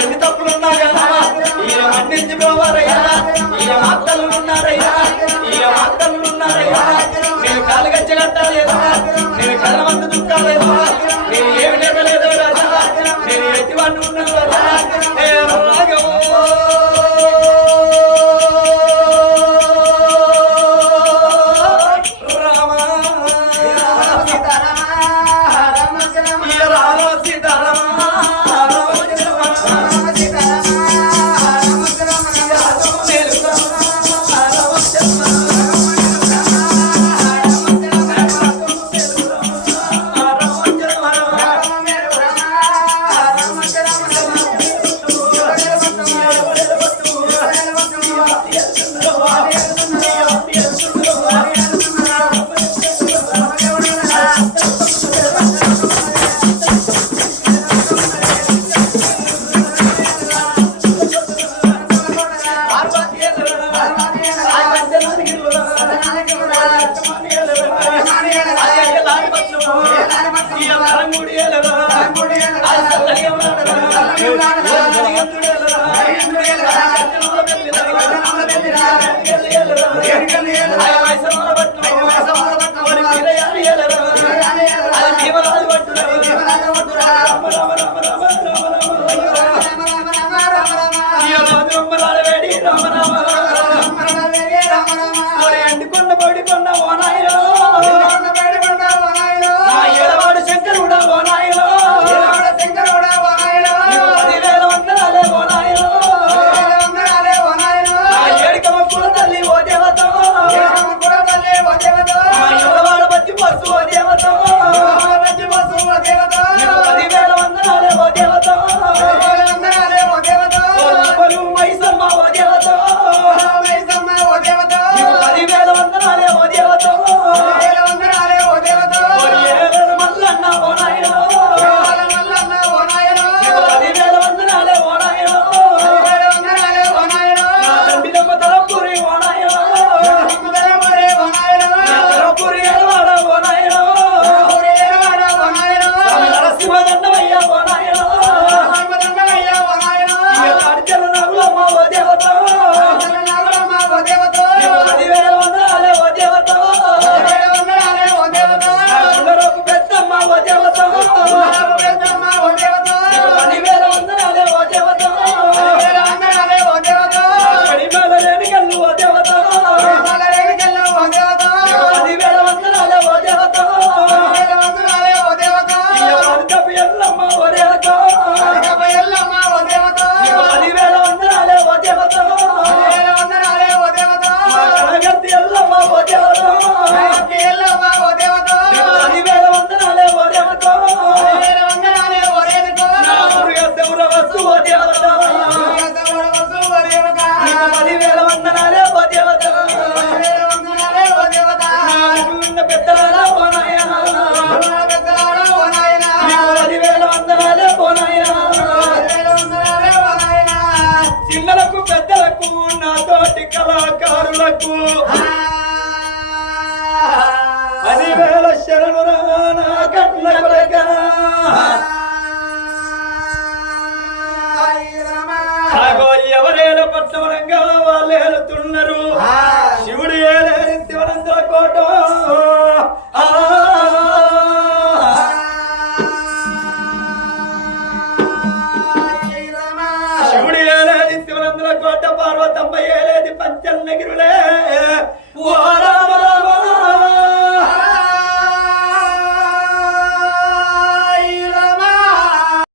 ఎన్ని తప్పులున్నా కదా ఈయన మన్నించుకోవాలయ్యా ఈయన మాటలు ఉన్నారయ్యా ఈయన మాటలు ఉన్నారయ్యా నేను కాలు గచ్చ కట్టాలేదా నేను కళ్ళ మంది దుఃఖాలేదా నేను ఏమి లేదలేదో రాజా నేను ఎట్టివాడిని ఉన్నాను కదా కళాకారులకు 10,000 శరణురా నా కన్న కొరగా ఎవరేల పట్టవరంగా వాళ్ళు ఏలుతున్నారు శివుడు ఏలేని శివనందుల కోట శివుడు ఏలేని శివనందుల కోట పార్వతమ్మ ఏలేది పంచన్నగిరులే